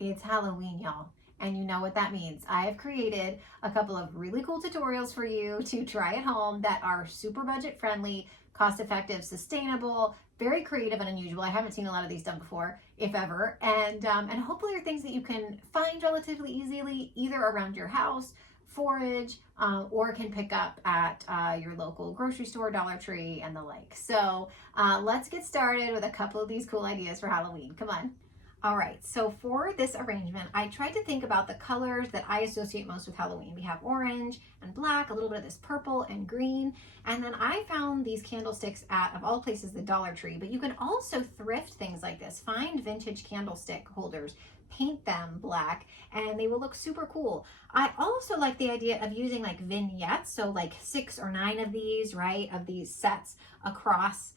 It's Halloween, y'all. And you know what that means. I have created a couple of really cool tutorials for you to try at home that are super budget friendly, cost effective, sustainable, very creative and unusual. I haven't seen a lot of these done before, if ever. And hopefully are things that you can find relatively easily, either around your house, forage, or can pick up at your local grocery store, Dollar Tree, and the like. So let's get started with a couple of these cool ideas for Halloween. Come on. All right, so for this arrangement, I tried to think about the colors that I associate most with Halloween. We have orange and black, a little bit of this purple and green, and then I found these candlesticks at, of all places, the Dollar Tree, but you can also thrift things like this. Find vintage candlestick holders, paint them black, and they will look super cool. I also like the idea of using like vignettes, so like 6 or 9 of these, right, of these sets across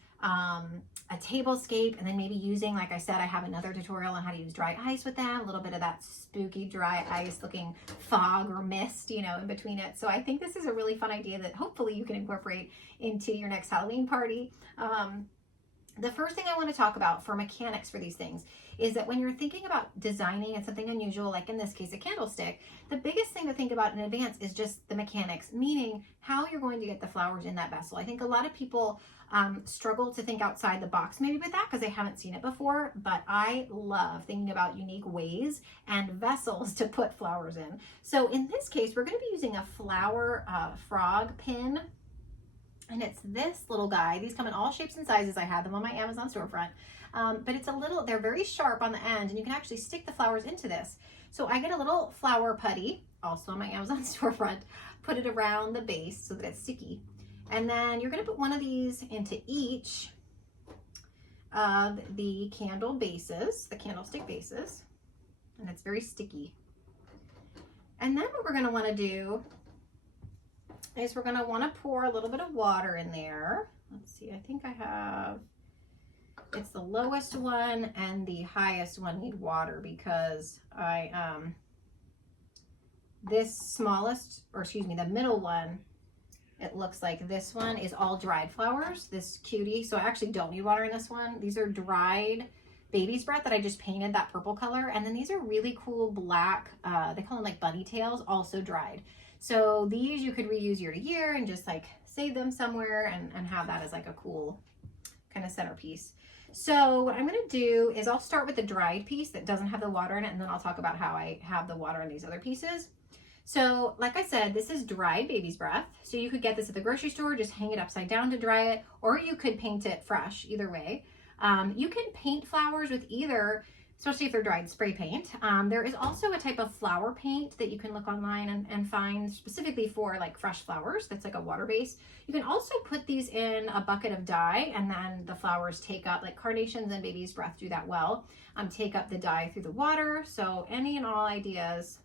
a tablescape, and then maybe using, like I said, I have another tutorial on how to use dry ice with them, a little bit of that spooky dry ice looking fog or mist, you know, in between it. So I think this is a really fun idea that hopefully you can incorporate into your next Halloween party. The first thing I want to talk about for mechanics for these things is that when you're thinking about designing and something unusual, like in this case, a candlestick, the biggest thing to think about in advance is just the mechanics, meaning how you're going to get the flowers in that vessel. I think a lot of people struggle to think outside the box maybe with that because they haven't seen it before, but I love thinking about unique ways and vessels to put flowers in. So in this case, we're going to be using a flower frog pin. And it's this little guy. These come in all shapes and sizes. I had them on my Amazon storefront. But it's a little, they're very sharp on the end, and you can actually stick the flowers into this. So I get a little flower putty, also on my Amazon storefront, put it around the base so that it's sticky. And then you're gonna put one of these into each of the candle bases, the candlestick bases, and it's very sticky. And then what we're gonna wanna do is we're going to want to pour a little bit of water in there. Let's see, I think I have, it's the lowest one and the highest one need water because this smallest, or excuse me, the middle one, it looks like this one is all dried flowers, this cutie. So I actually don't need water in this one. These are dried baby's breath that I just painted that purple color. And then these are really cool black, they call them like bunny tails, also dried. So these you could reuse year to year and just like save them somewhere and have that as like a cool kind of centerpiece. So what I'm gonna do is I'll start with the dried piece that doesn't have the water in it, and then I'll talk about how I have the water in these other pieces. So like I said, this is dried baby's breath. So you could get this at the grocery store, just hang it upside down to dry it, or you could paint it fresh, either way. You can paint flowers with either, especially if they're dried, spray paint. There is also a type of flower paint that you can look online and find specifically for like fresh flowers. That's like a water base. You can also put these in a bucket of dye, and then the flowers take up, like carnations and baby's breath do that well, take up the dye through the water. So any and all ideas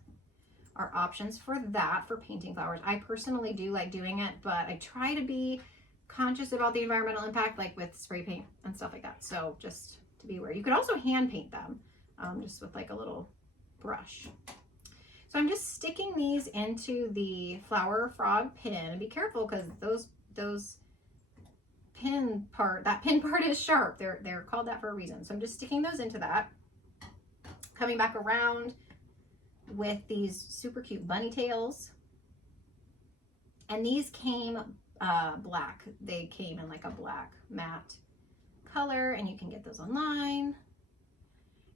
are options for that, for painting flowers. I personally do like doing it, but I try to be conscious about the environmental impact, like with spray paint and stuff like that. So just to be aware. You could also hand paint them, just with like a little brush. So I'm just sticking these into the flower frog pin, and be careful because those pin part, that pin part is sharp. They're called that for a reason. So I'm just sticking those into that, coming back around with these super cute bunny tails. And these came black. They came in like a black matte color, and you can get those online.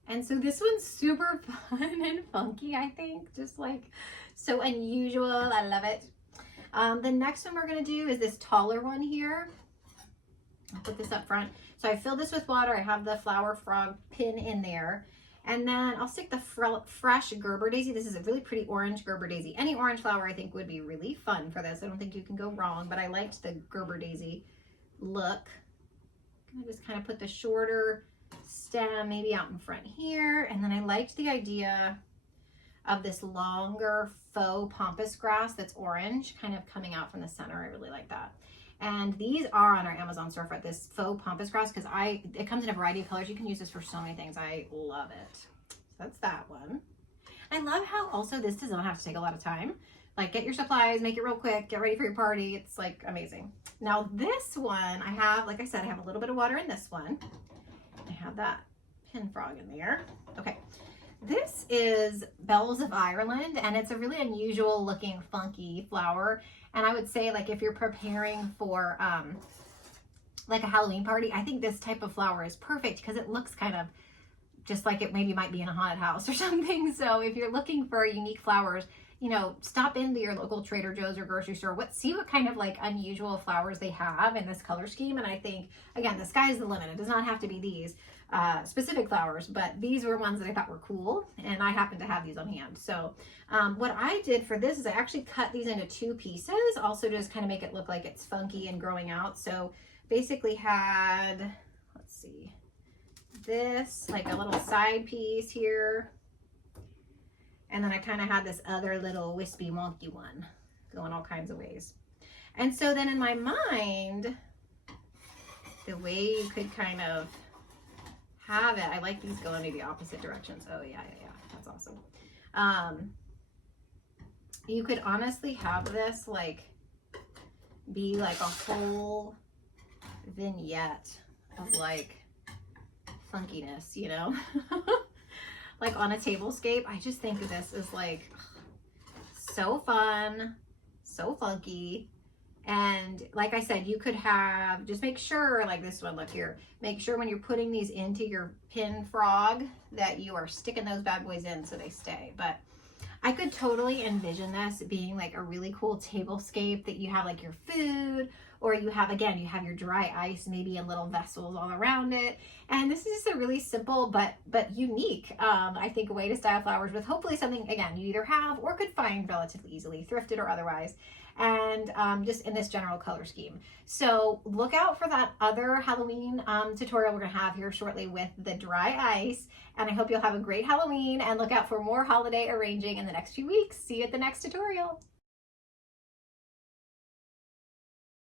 And so this one's super fun and funky, I think, just like so unusual. I love it. The next one we're gonna do is this taller one here. I'll put this up front. So I filled this with water. I have the flower frog pin in there. And then I'll stick the fresh Gerber daisy. This is a really pretty orange Gerber daisy. Any orange flower I think would be really fun for this. I don't think you can go wrong, but I liked the Gerber daisy look. I'm gonna just kind of put the shorter stem maybe out in front here. And then I liked the idea of this longer faux pampas grass that's orange kind of coming out from the center. I really like that. And these are on our Amazon storefront, this faux pampas grass, because it comes in a variety of colors. You can use this for so many things. I love it. So that's that one. I love how also this does not have to take a lot of time. Like, get your supplies, make it real quick, get ready for your party. It's like amazing. Now this one, I have, like I said, I have a little bit of water in this one. I have that pin frog in there. Okay. This is Bells of Ireland, and it's a really unusual looking funky flower. And I would say, like, if you're preparing for like a Halloween party, I think this type of flower is perfect because it looks kind of just like it maybe might be in a haunted house or something. So if you're looking for unique flowers, you know, stop into your local Trader Joe's or grocery store. See what kind of like unusual flowers they have in this color scheme. And I think, again, the sky's the limit. It does not have to be these specific flowers, but these were ones that I thought were cool, and I happen to have these on hand. So what I did for this is I actually cut these into 2 pieces, also to just kind of make it look like it's funky and growing out. So basically had, let's see, this like a little side piece here, and then I kind of had this other little wispy wonky one going all kinds of ways. And so then in my mind, the way you could kind of have it, I like these going maybe opposite directions. Oh yeah, that's awesome. You could honestly have this like be like a whole vignette of like funkiness, you know. Like on a tablescape. I just think this is like so fun, so funky. And like I said, you could have, just make sure, like this one, look here, make sure when you're putting these into your pin frog that you are sticking those bad boys in so they stay. But I could totally envision this being like a really cool tablescape that you have like your food, or you have, again, you have your dry ice maybe in little vessels all around it. And this is just a really simple but unique, I think, way to style flowers with hopefully something, again, you either have or could find relatively easily, thrifted or otherwise, and just in this general color scheme. So look out for that other Halloween tutorial we're gonna have here shortly with the dry ice. And I hope you'll have a great Halloween, and look out for more holiday arranging in the next few weeks. See you at the next tutorial.